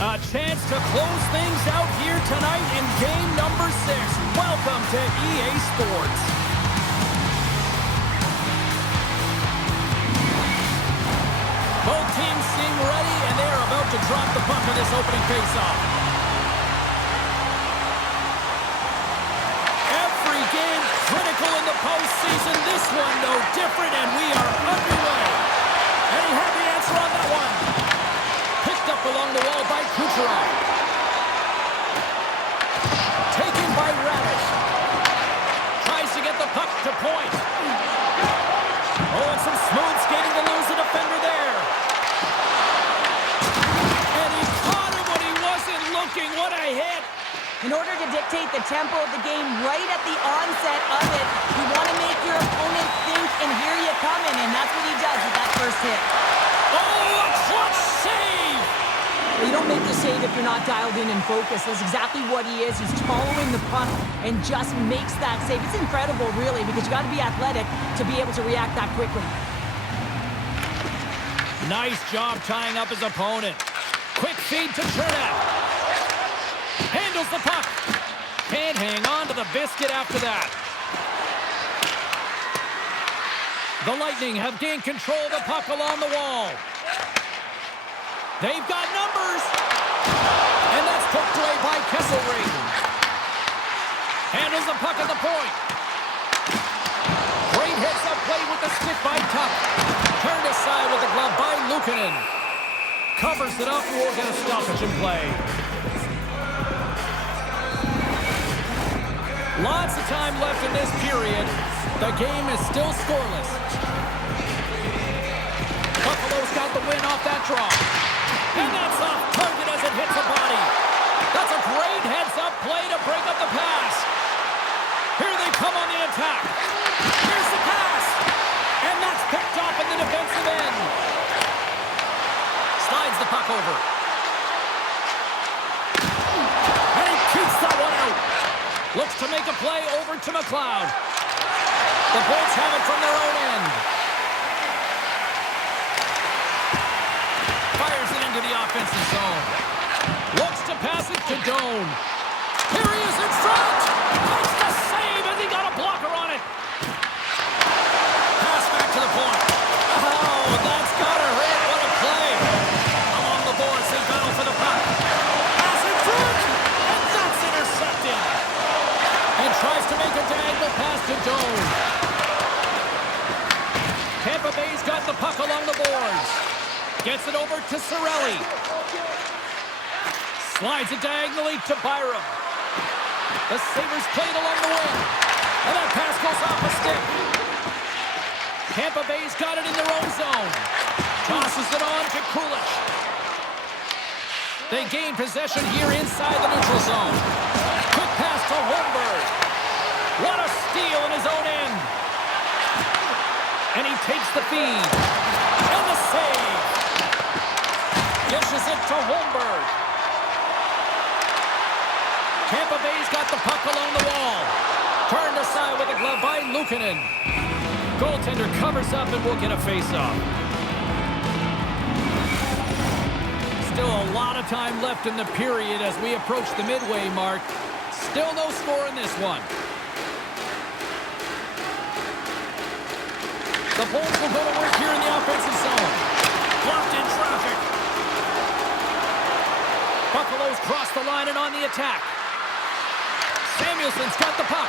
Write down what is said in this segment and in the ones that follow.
A chance to close things out here tonight in game number 6. Welcome to EA Sports. Both teams seem ready, and they are about to drop the puck in this opening faceoff. Every game critical in the postseason. This one no different, and we are underway. And he had the answer on that one. Picked up along the wall by Kucherov. Taken by Radish. Tries to get the puck to point. Oh, and some smooth skating to lose the defender there. And he caught him when he wasn't looking. What a hit. In order to dictate the tempo of the game right at the onset of it, you want to make your opponent think and hear you coming, and that's what he does with that first hit. Oh, a clutch save! Well, you don't make the save if you're not dialed in and focused. That's exactly what he is. He's following the puck and just makes that save. It's incredible, really, because you got to be athletic to be able to react that quickly. Nice job tying up his opponent. Quick feed to Chernak. Handles the puck. Can't hang on to the biscuit after that. The Lightning have gained control of the puck along the wall. They've got numbers. And that's poked away by Kesselring. Handles the puck at the point. Great hits up play with the stick by Tuck. Turned aside with the glove by Luukkonen. Covers it up. We'll get a stoppage in play. Lots of time left in this period. The game is still scoreless. Buffalo's got the win off that draw. And that's off target as it hits the body. That's a great heads-up play to break up the pass. Here they come on the attack. Here's the pass. And that's picked off at the defensive end. Slides the puck over. And he keeps that one out. Looks to make a play over to McLeod. The Bolts have it from their own end. Fires it into the offensive zone. Looks to pass it to Doan. Here he is in front. Makes the save as he got a blocker on it. Pass back to the point. Oh, that's got to hurt. What a play. Along the boards, they battle for the puck. Pass in front. And that's intercepted. And tries to make a diagonal pass to Doan. Tampa Bay's got the puck along the boards. Gets it over to Cirelli. Slides it diagonally to Byram. The Sabres played along the wing. And that pass goes off a stick. Tampa Bay's got it in their own zone. Tosses it on to Kulich. They gain possession here inside the neutral zone. Quick pass to Holmberg. What a steal in his own end. And he takes the feed. And the save. Dishes it to Holmberg. Tampa Bay's got the puck along the wall. Turned aside with a glove by Luukkonen. Goaltender covers up and will get a face-off. Still a lot of time left in the period as we approach the midway mark. Still no score in this one. The Bolts will go to work here in the offensive zone. Blocked in traffic. Buffalo's crossed the line and on the attack. Samuelson's got the puck.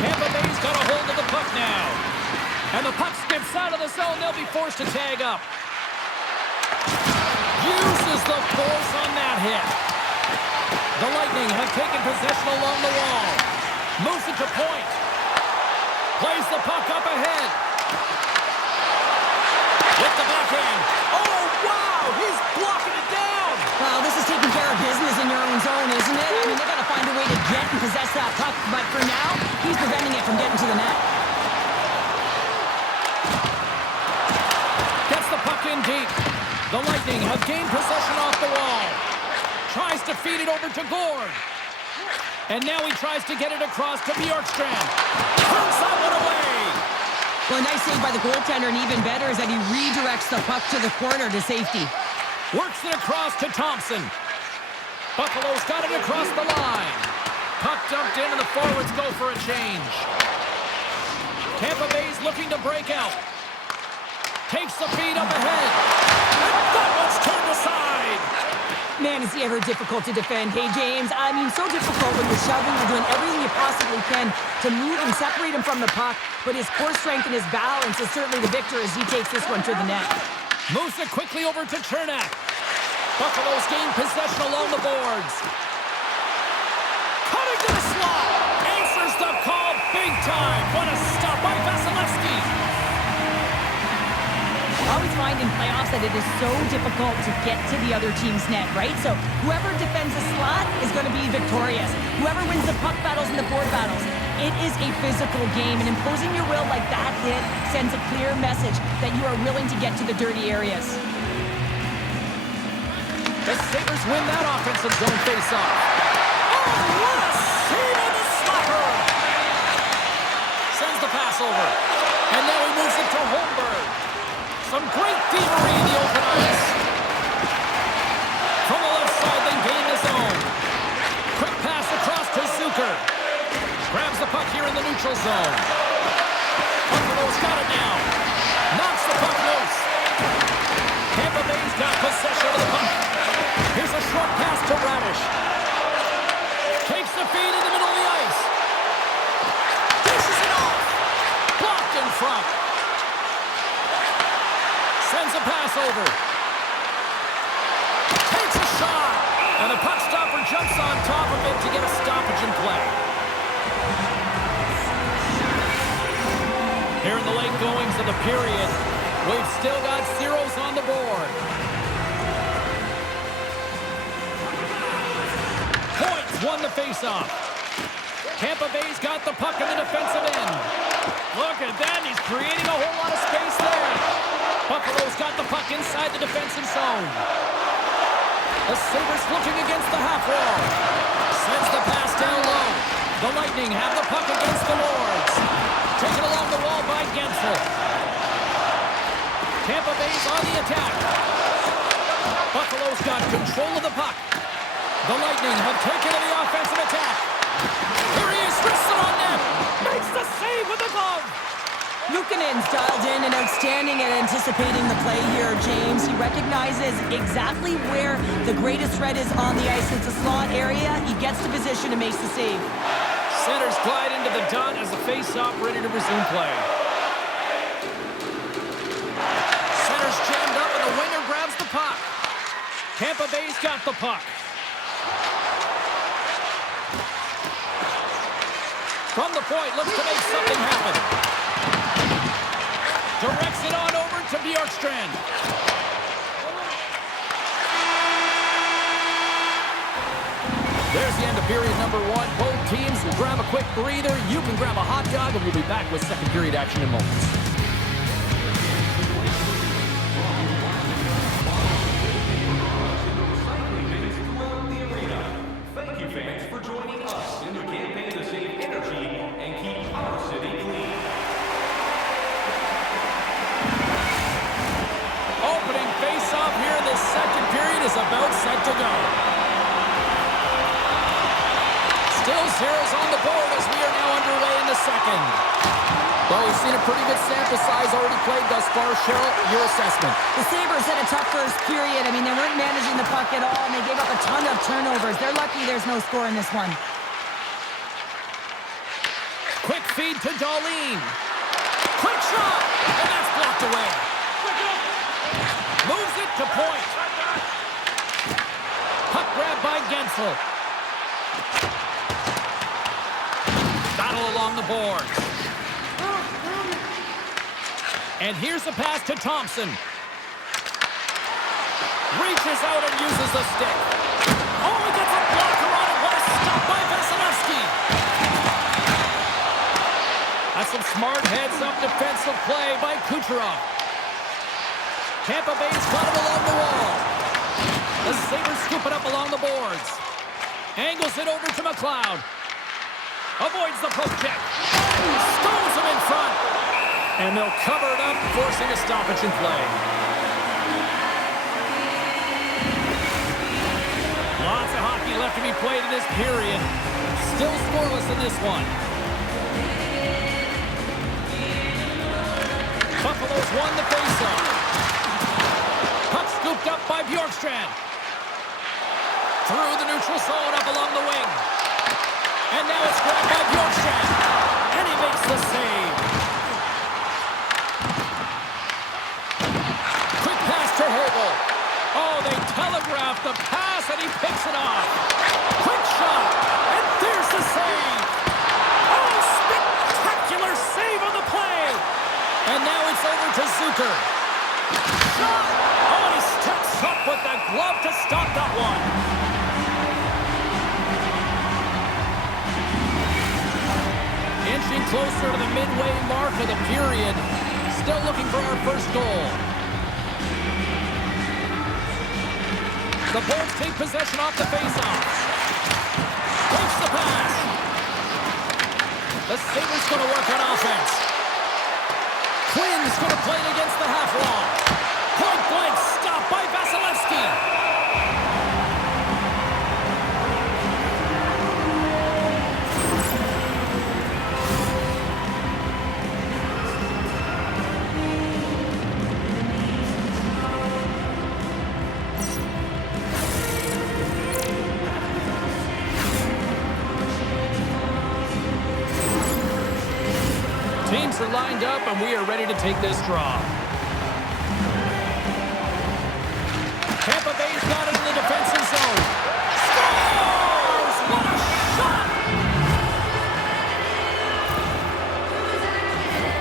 Tampa Bay's got a hold of the puck now. And the puck skips out of the zone. They'll be forced to tag up. Uses the force on that hit. The Lightning have taken possession along the wall. Moves it to point. Plays the puck up ahead. With the backhand. Oh, wow! He's blocking it down! Well, this is taking care of business in your own zone, isn't it? I mean, they got to find a way to get and possess that puck, but for now, he's preventing it from getting to the net. Gets the puck in deep. The Lightning have gained possession off the wall. Tries to feed it over to Gord. And now he tries to get it across to Bjorkstrand. Turns that one away. Well, a nice save by the goaltender, and even better is that he redirects the puck to the corner to safety. Works it across to Thompson. Buffalo's got it across the line. Puck dumped in, and the forwards go for a change. Tampa Bay's looking to break out. Takes the feed up ahead. And that one's turned aside. Man, is he ever difficult to defend. Hey, James, I mean, so difficult when you're shoving, you're doing everything you possibly can to move and separate him from the puck, but his core strength and his balance is certainly the victor as he takes this one to the net. Moves it quickly over to Chernak. Buffalo's gained possession along the boards. Cutting to the slot. Answers the call big time. What a stop by Vasilevsky. I always find in playoffs that it is so difficult to get to the other team's net, right? So whoever defends the slot is going to be victorious. Whoever wins the puck battles and the board battles. It is a physical game, and imposing your will like that hit sends a clear message that you are willing to get to the dirty areas. The Sabres win that offensive zone face-off. Oh, what a save on the slapper! Sends the pass over. And now he moves it to Holmberg. Some great thievery in the open ice. From the left side, they gain the zone. Quick pass across to Zucker. Grabs the puck here in the neutral zone. Buffalo's got it now. Knocks the puck loose. Tampa Bay's got possession of the puck. Here's a short pass to Radish. Takes the feed in the middle of the ice. Dishes it off. Blocked in front. Sends a pass over. Takes a shot. And the puck stopper jumps on top of it to get a stoppage in play. Here in the late goings of the period, we've still got zeros on the board. Points won the faceoff. Tampa Bay's got the puck in the defensive end. Look at that, he's creating a whole lot of space there. Buffalo's got the puck inside the defensive zone. The Sabres looking against the half wall. Sends the pass down low. The Lightning have the puck against the Lords. Taken along the wall by Gensel. Tampa Bay's on the attack. Buffalo's got control of the puck. The Lightning have taken to the offensive attack. Here he is, wristed on net. Makes the save with the glove. Luukkonen's dialed in and outstanding at anticipating the play here, James. He recognizes exactly where the greatest threat is on the ice. It's a slot area. He gets the position and makes the save. Centers glide into the dot as the face-off ready to resume play. Centers jammed up and the winger grabs the puck. Tampa Bay's got the puck. From the point, looks to make something happen. Directs it on over to Bjorkstrand. There's the end of period number one. Both teams will grab a quick breather. You can grab a hot dog, and we'll be back with second period action in moments. Thank you, fans, for joining us in the campaign to save energy and keep our city clean. Opening face-off here in the second period is about set to go. Still zeros on the board as we are now underway in the second. Well, we've seen a pretty good sample size already played thus far. Cheryl, your assessment. The Sabres had a tough first period. I mean, they weren't managing the puck at all, and they gave up a ton of turnovers. They're lucky there's no score in this one. Quick feed to Darlene. Quick shot, and that's blocked away. Moves it to point. Puck grab by Gensel. Battle along the boards. And here's the pass to Thompson. Reaches out and uses the stick. Oh, he gets a blocker on it. What a stop by Vasilevsky. That's some smart heads-up defensive play by Kucherov. Tampa Bay's got him along the wall. The Sabres scoop it up along the boards. Angles it over to McLeod. Avoids the poke check. Stones him in front. And they'll cover it up, forcing a stoppage in play. Lots of hockey left to be played in this period. Still scoreless in this one. Buffalo's won the faceoff. Puck scooped up by Bjorkstrand. Through the neutral zone up along the wing. And now it's grabbed by Bjorkstrand. And he makes the save. Quick pass to Hagel. Oh, they telegraphed the pass and he picks it off. Quick shot. And there's the save. Oh, spectacular save on the play. And now it's over to Zucker. Shot. Oh, and he steps up with that glove to stop that one. Inching closer to the midway mark of the period. Still looking for our first goal. The Bolts take possession off the faceoff. Takes the pass. The Sabres going to work on offense. Quinn's going to play it against the half wall. Point blank stop by Vasilevsky. Teams are lined up, and we are ready to take this draw. Tampa Bay's got it in the defensive zone. Scores! What a shot!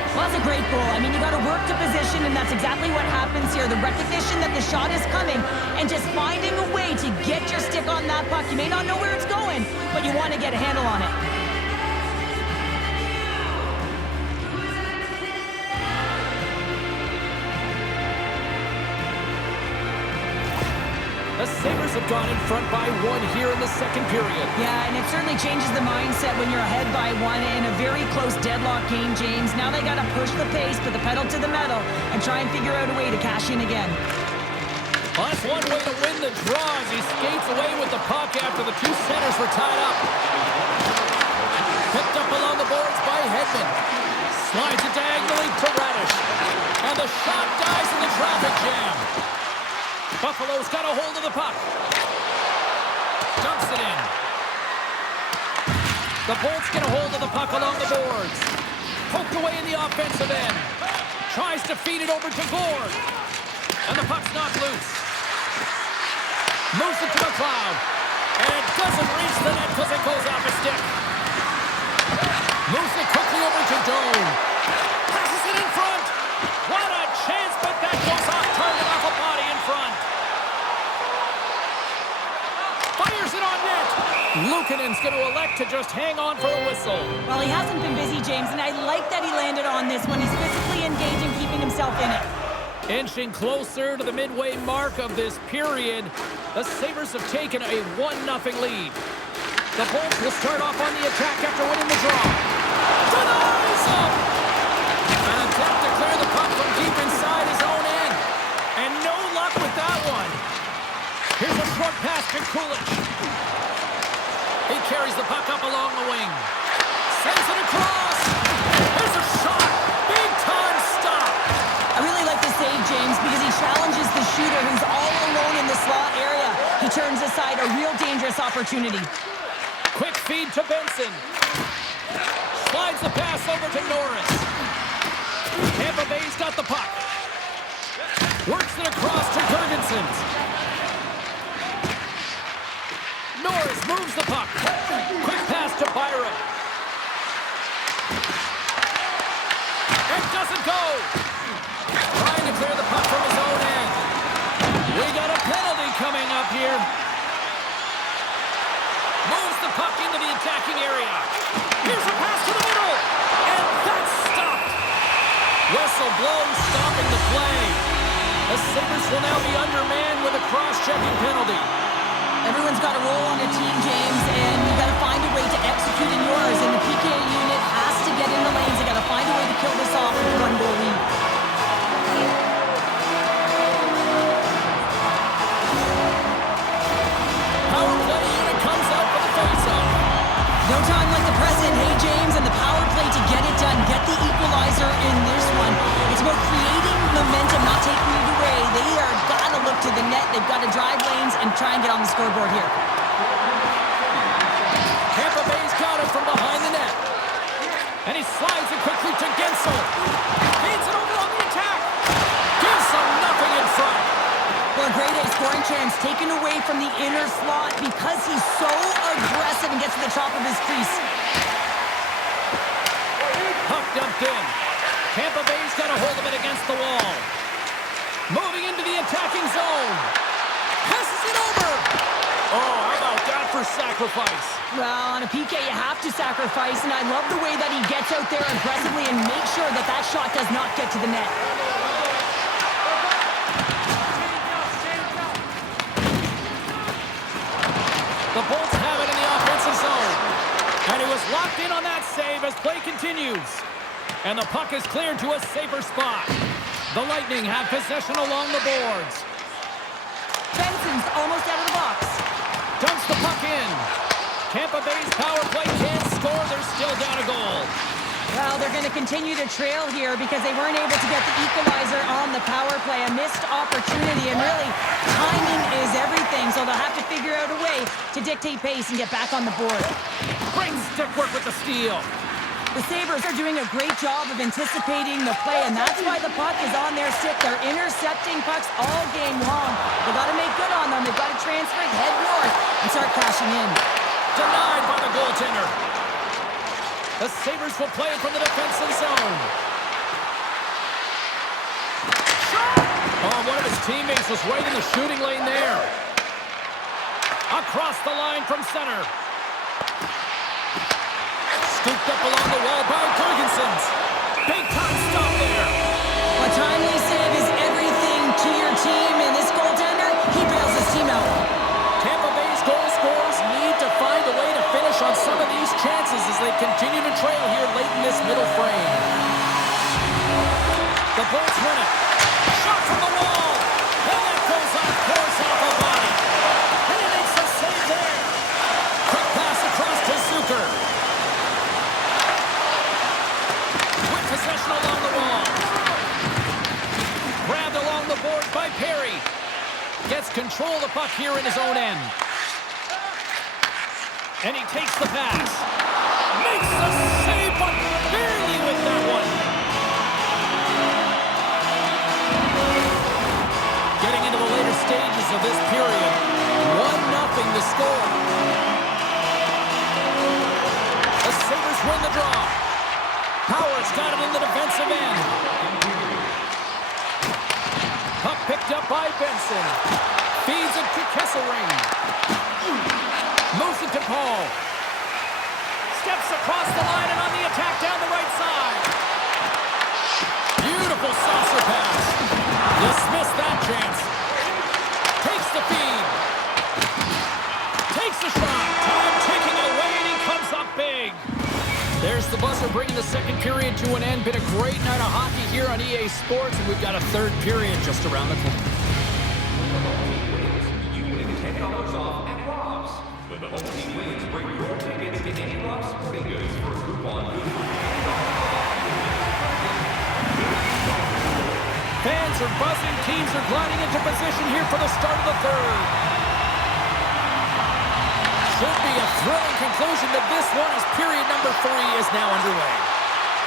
Well, that's a great goal. I mean, you got to work to position, and that's exactly what happens here. The recognition that the shot is coming, and just finding a way to get your stick on that puck. You may not know where it's going, but you want to get a handle on it. The Sabres have gone in front by one here in the second period. Yeah, and it certainly changes the mindset when you're ahead by one in a very close deadlock game, James. Now they got to push the pace, put the pedal to the metal, and try and figure out a way to cash in again. Well, that's one way to win the draw as he skates away with the puck after the two centers were tied up. Picked up along the boards by Hedman. Slides it diagonally to Radish. And the shot dies in the traffic jam. Buffalo's got a hold of the puck. Dumps it in. The Bolts get a hold of the puck along the boards. Poked away in the offensive end. Tries to feed it over to Gord. And the puck's not loose. Moves it to McLeod. And it doesn't reach the net because it goes off a stick. Moves it quickly over to Doan. Passes it in front. What a chance, but that goes off target off a body in front. Fires it on net. Luukkonen's going to elect to just hang on for a whistle. Well, he hasn't been busy, James, and I like that he landed on this one. He's physically engaging, keeping himself in it. Inching closer to the midway mark of this period, the Sabres have taken a 1-0 lead. The Bolts will start off on the attack after winning the draw. Denies him! An attempt to clear the puck from deep inside his own end. And no luck with that one. Here's a short pass to Kulich. He carries the puck up along the wing. Sends it across. Here's a shot. Big time stop. I really like the save, James, because he challenges the shooter who's all alone in the slot area. He turns aside a real dangerous opportunity. Quick feed to Benson. Slides the pass over to Norris. Tampa Bay's got the puck. Works it across to Gergensen. Norris moves the puck. Quick pass to Byron. It doesn't go. Trying to clear the puck from his own end. We got a penalty coming up here. Moves the puck into the attacking area. Here's a pass to the middle. And that's stopped. Whistle blown, stopping the play. The Sabres will now be undermanned with a cross-checking penalty. Everyone's got a role on the team, James, and you got to find a way to execute in yours. And the PK unit has to get in the lanes. They got to find a way to kill this off with a 1-goal lead. Power play unit comes And he slides it quickly to Gensel. Feeds it over on the attack. Gensel nothing in front. Well, a grade A scoring chance taken away from the inner slot because he's so aggressive and gets to the top of his crease. Puck dumped in. Tampa Bay's got a hold of it against the wall. Moving into the attacking zone. Passes it over. Oh, how about that for sacrifice? Well, on a PK, you have to sacrifice, and I love the way that he gets out there aggressively and makes sure that that shot does not get to the net. The Bolts have it in the offensive zone. And he was locked in on that save as play continues. And the puck is cleared to a safer spot. The Lightning have possession along the boards. Benson's almost out of the box. Dumps the puck in. Tampa Bay's power play can't score. They're still down a goal. Well, they're going to continue to trail here because they weren't able to get the equalizer on the power play. A missed opportunity, and really, timing is everything, so they'll have to figure out a way to dictate pace and get back on the board. Great stick work with the steal. The Sabres are doing a great job of anticipating the play, and that's why the puck is on their stick. They're intercepting pucks all game long. They've got to make good on them. They've got to transfer it, head north, and start cashing in. Denied by the goaltender. The Sabres will play it from the defensive zone. Oh, one of his teammates was right in the shooting lane there. Across the line from center. Scooped up along the wall by Jorgensen's. Big time stop there. A timely save is everything to your team, and this goaltender, he bails his team out. Tampa Bay's goal scorers need to find a way to finish on some of these chances as they continue to trail here late in this middle frame. The Bolts win it. Shot from the wall. And that goes off course off a body. And he makes the save there. Quick pass across to Zucker. With possession along the wall. Grabbed along the board by Perry. Gets control of the puck here in his own end. And he takes the pass. Makes the save, but barely with that one. Getting into the later stages of this period. 1-0 to score. The Sabres win the draw. Power's got it in the defensive end. Puck picked up by Benson. Feeds it to Kesselring. Moves it to Paul. Steps across the line and on the attack down the right side. Beautiful saucer pass. Dismissed that chance. Takes the feed. Takes the shot. Time ticking away and he comes up big. There's the buzzer bringing the second period to an end. Been a great night of hockey here on EA Sports, and we've got a third period just around the corner. You win $10 off at Rob's. When the home team wins, bring your tickets to any Rob's Sporting Goods for a coupon. Fans are buzzing. Teams are gliding into position here for the start of the third. Should be a thrilling conclusion to this one as period number 3 is now underway.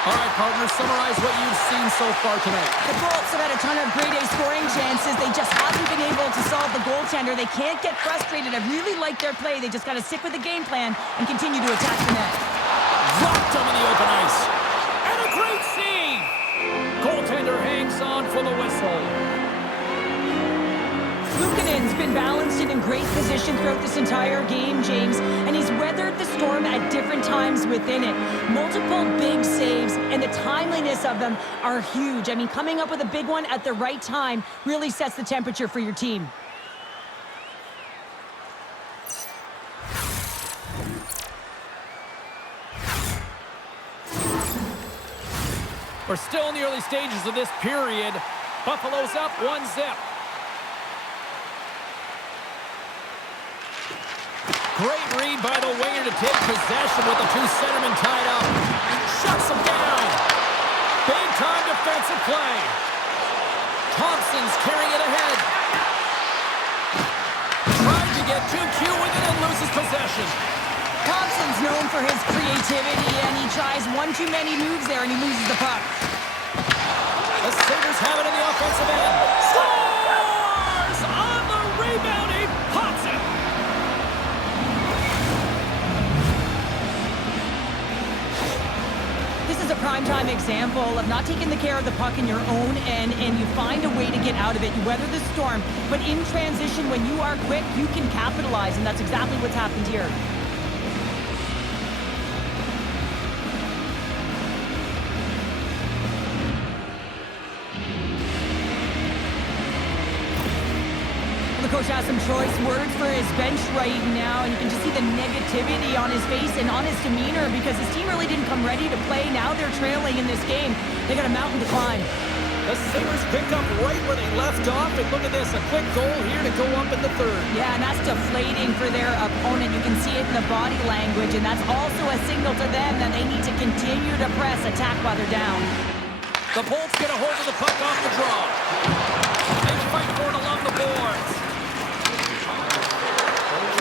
All right, partners, summarize what you've seen so far tonight. The Bolts have had a ton of grade A scoring chances. They just haven't been able to solve the goaltender. They can't get frustrated. I really like their play. They just got to stick with the game plan and continue to attack the net. Rocked him in the open ice. And a great save. Goaltender hangs on for the whistle. Luukkonen's been balanced and in great position throughout this entire game, James, and he's weathered the storm at different times within it. Multiple big saves, and the timeliness of them are huge. I mean, coming up with a big one at the right time really sets the temperature for your team. We're still in the early stages of this period. Buffalo's up 1-0. Great read by the winger to take possession with the two centermen tied up. Shuts them down. Big time defensive play. Thompson's carrying it ahead. Tried to get too cute with it and loses possession. Thompson's known known for his creativity, and he tries one too many moves there, and he loses the puck. The Sabres have it in the offensive end. Scores! On the rebound, he pops it! This is a primetime example of not taking the care of the puck in your own end, and you find a way to get out of it. You weather the storm, but in transition, when you are quick, you can capitalize, and that's exactly what's happened here. The coach has some choice words for his bench right now, and you can just see the negativity on his face and on his demeanor because his team really didn't come ready to play. Now they're trailing in this game. They got a mountain to climb. The Sabres picked up right where they left off, and look at this, a quick goal here to go up in the third. Yeah, and that's deflating for their opponent. You can see it in the body language, and that's also a signal to them that they need to continue to press, attack while they're down. The Bolts get a hold of the puck off the draw. They fight for it along the boards.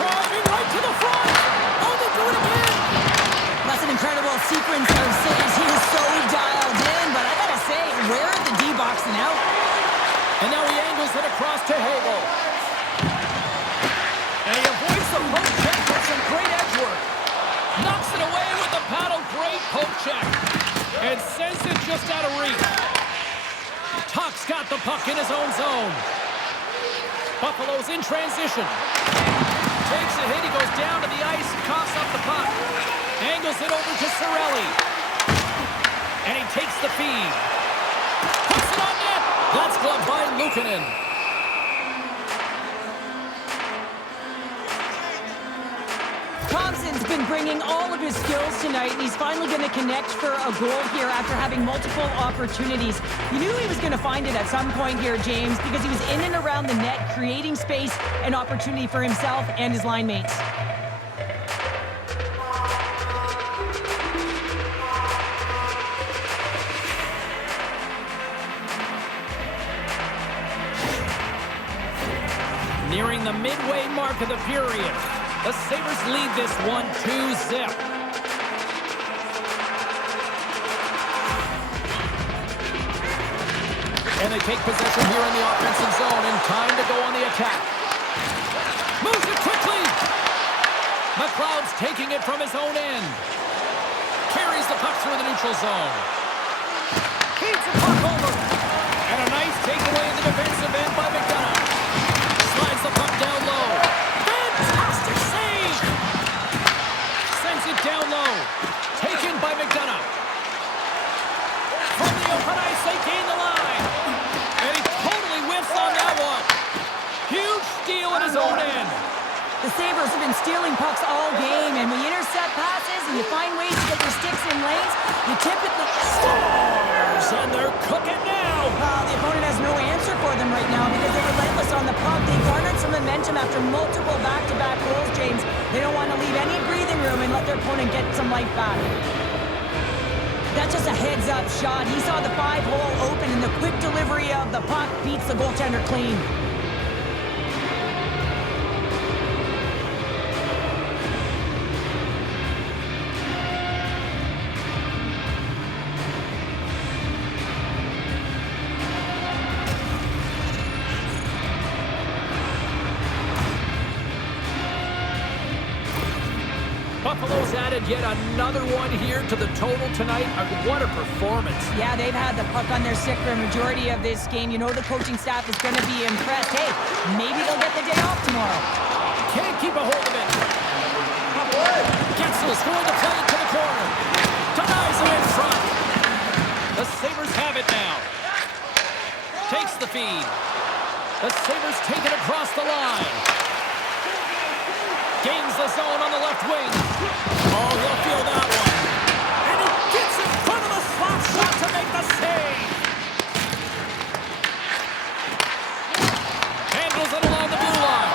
Driving right to the front. Oh, they do it again. That's an incredible sequence of saves. He is so dialed in, but I gotta say, where are the D-boxing out? And now he angles it across to Hagel. And he avoids the poke check with some great edge work. Knocks it away with the paddle. Great poke check. And sends it just out of reach. Tuck's got the puck in his own zone. Buffalo's in transition. Takes a hit. He goes down to the ice. Coughs up the puck. Angles it over to Cirelli. And he takes the feed. Puts it on net. That's gloved by Luukkonen. Thompson's been bringing all of his skills tonight, and he's finally going to connect for a goal here after having multiple opportunities. You knew he was going to find it at some point here, James, because he was in and around the net, creating space and opportunity for himself and his line mates. Nearing the midway mark of the period. The Sabres lead this one 2-0. And they take possession here in the offensive zone, and time to go on the attack. Moves it quickly. McLeod's taking it from his own end. Carries the puck through the neutral zone. Feeds the puck over. And a nice takeaway in the defensive end by McDonough. Slides the puck down low. Fantastic save! Sends it down low. Taken by McDonough. From the open ice, they gain the line. And he totally whiffs on that one. Huge steal at his own end. The Sabres have been stealing pucks all game, and when you intercept passes and you find ways to get your sticks in lanes, you typically... Scores! And they're cooking now. The opponent has no answer for them right now because they're relentless on the puck. They garnered some momentum after multiple back-to-back goals, James. They don't want to leave any breathing room and let their opponent get some life back. That's just a heads-up shot. He saw the 5-hole open, and the quick delivery of the puck beats the goaltender clean. Buffalo's added yet another one here to the total tonight. What a performance. Yeah, they've had the puck on their stick for a majority of this game. You know the coaching staff is going to be impressed. Hey, maybe they'll get the day off tomorrow. Can't keep a hold of it. Getzel's going to play it to the corner. Denies it in front. The Sabres have it now. Takes the feed. The Sabres take it across the line. Gains the zone on the left wing. Oh, he'll feel that one. And he gets in front of the slot shot to make the save. Handles it along the blue line.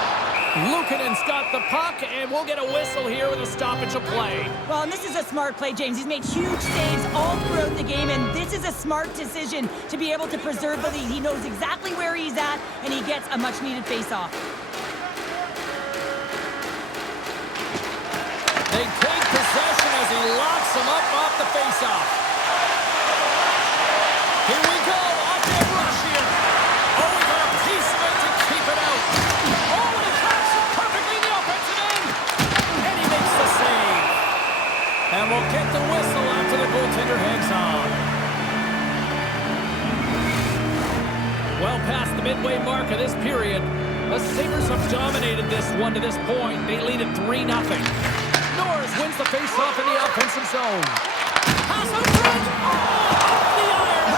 Luukkonen's got the puck, and we'll get a whistle here with a stoppage of play. Well, and this is a smart play, James. He's made huge saves all throughout the game, and this is a smart decision to be able to preserve the lead. He knows exactly where he's at, and he gets a much-needed face-off. They take possession. as he locks him up off the faceoff. Here we go. Off-hand rush here. Oh, we got a piece of it to keep it out. Oh, and he tracks it perfectly in the offensive end. And he makes the save. And we'll get the whistle after the goaltender hangs on. Well past the midway mark of this period, the Sabres have dominated this one to this point. They lead it 3-0. Norris wins the faceoff in the offensive zone. Pass out front. Off the iron.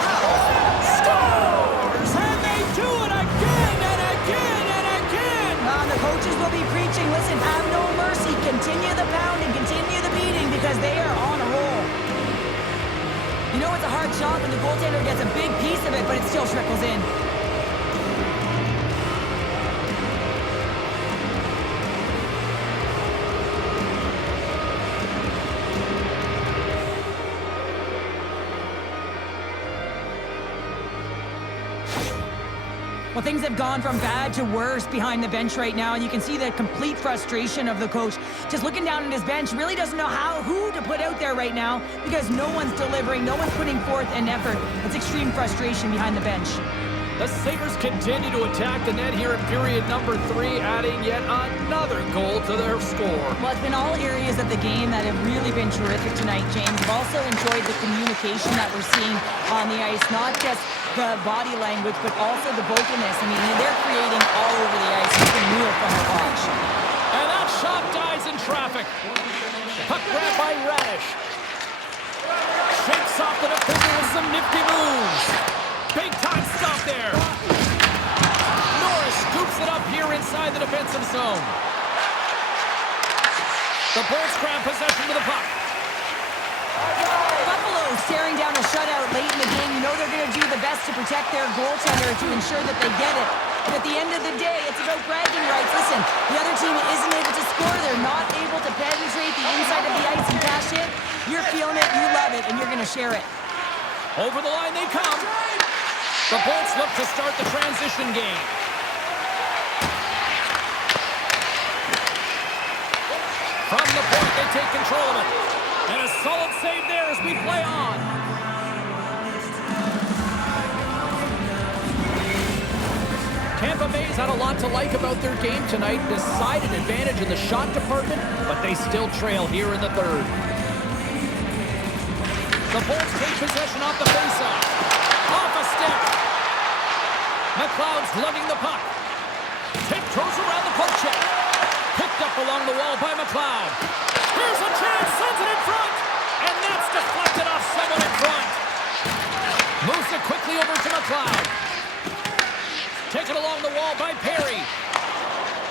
Scores! And they do it again and again and again. The coaches will be preaching, listen, have no mercy. Continue the pounding, continue the beating because they are on a roll. You know it's a hard shot when the goaltender gets a big piece of it, but it still trickles in. Well, things have gone from bad to worse behind the bench right now, and you can see the complete frustration of the coach. Just looking down at his bench, really doesn't know who to put out there right now because no one's delivering, no one's putting forth an effort. It's extreme frustration behind the bench. The Sabres continue to attack the net here in period number 3, adding yet another goal to their score. Well, it's been all areas of the game that have really been terrific tonight, James. We've also enjoyed the communication that we're seeing on the ice, not just the body language, but also the vocalness. I mean, they're creating all over the ice. It's been real fun to watch. And that shot dies in traffic. Puck grabbed by Radish. Shakes off the defender with some nifty moves. Big time stop there. Norris scoops it up here inside the defensive zone. The Bolts grab possession with the puck. Buffalo staring down a shutout late in the game. You know they're going to do the best to protect their goaltender to ensure that they get it. But at the end of the day, it's about bragging rights. Listen, the other team isn't able to score. They're not able to penetrate the inside of the ice and cash it. You're feeling it, you love it, and you're going to share it. Over the line they come. The Bolts look to start the transition game. From the point, they take control of it. And a solid save there as we play on. Tampa Bay's had a lot to like about their game tonight. Decided advantage in the shot department, but they still trail here in the third. The Bolts take possession off the faceoff. Off a stick. McLeod's lugging the puck. Tiptoes around the poke check. Picked up along the wall by McLeod. Here's a chance, sends it in front. And that's deflected off someone in front. Moves it quickly over to McLeod. Taken along the wall by Perry.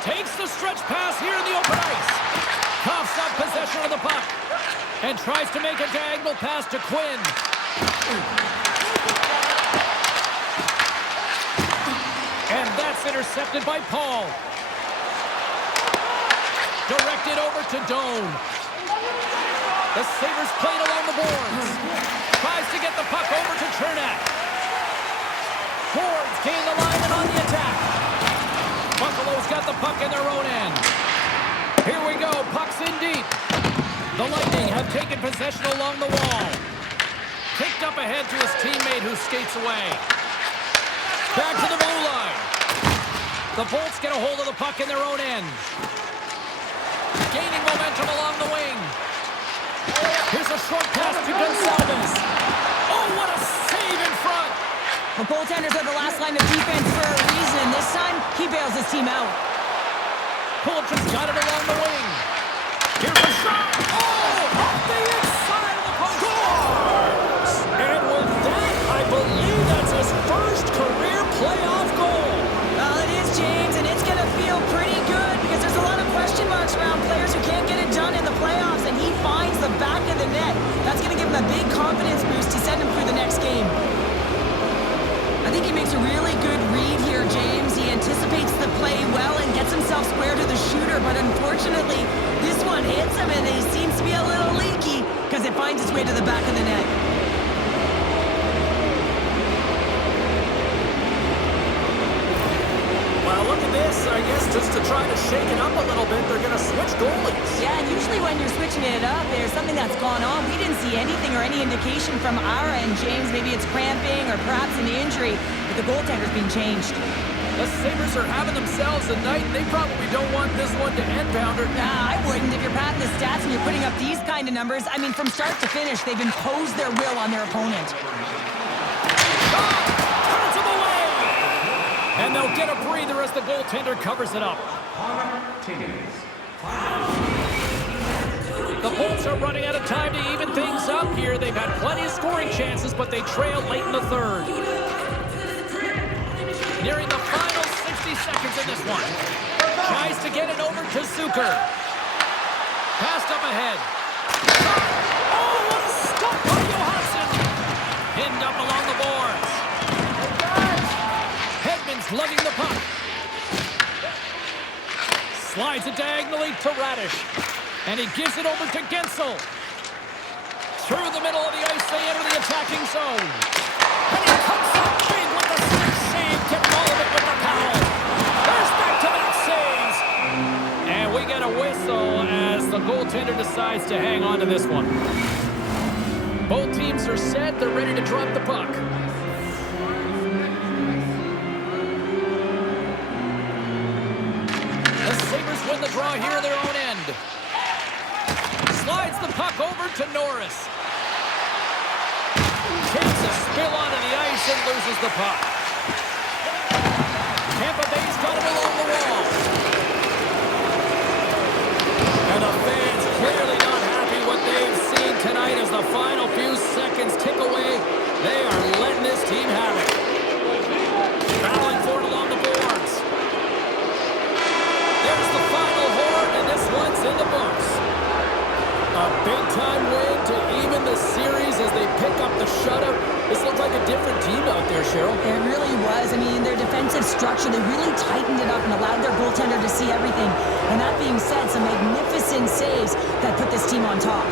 Takes the stretch pass here in the open ice. Coughs up possession of the puck. And tries to make a diagonal pass to Quinn. And that's intercepted by Paul. Directed over to Doan. The Sabres played along the boards. Tries to get the puck over to Chernak. Fords gain the line and on the attack. Buffalo's got the puck in their own end. Here we go, puck's in deep. The Lightning have taken possession along the wall. Kicked up ahead to his teammate who skates away. Back to the blue line. The Bolts get a hold of the puck in their own end. Gaining momentum along the wing. Here's a short pass to Gonsalves. Oh, what a save in front. The goaltenders are the last line of defense for a reason. This time, he bails his team out. Pulit's got it along the wing. Here's a shot. Oh, off the inside of the post. Scores! And with that, I believe that's his first career playoff goal. Well, it is, James, and it's going to feel pretty good because there's a lot of question marks around players who can't get it done in the playoffs, and he finds the back of the net. That's going to give him a big confidence boost to send him through the next game. I think he makes a really good read here, James. He anticipates the play well and gets himself square to the shooter, but unfortunately, this one hits him, and he seems that's gone on. We didn't see anything or any indication from our end, James. Maybe it's cramping or perhaps an injury, but the goaltender's being changed. The Sabres are having themselves a night, and they probably don't want this one to end, Pounder. Nah, I wouldn't. If you're padding the stats and you're putting up these kind of numbers, I mean, from start to finish, they've imposed their will on their opponent. Turns him away! And they'll get a breather as the goaltender covers it up. The Bolts are running out of time to even things up here. They've had plenty of scoring chances, but they trail late in the third. Nearing the final 60 seconds in this one. Tries to get it over to Zucker. Passed up ahead. Oh, what a stop by Johansson! Pinned up along the boards. Hedman's lugging the puck. Slides it diagonally to Radish. And he gives it over to Gensel. Through the middle of the ice, they enter the attacking zone. And he comes up big with the stick save, tipped all of it with the paddle. There's back-to-back saves. And we get a whistle as the goaltender decides to hang on to this one. Both teams are set. They're ready to drop the puck. The Sabres win the draw here in their own end. Slides the puck over to Norris. Takes a spill onto the ice and loses the puck. Tampa Bay's got it along the wall. And the fans clearly not happy what they've seen tonight as the final few seconds tick away. They are letting this team have it. Battling for it along the boards. There's the final horn, and this one's in the books. A big-time win to even the series as they pick up the shutout. This looked like a different team out there, Cheryl. It really was. I mean, their defensive structure, they really tightened it up and allowed their goaltender to see everything. And that being said, some magnificent saves that put this team on top.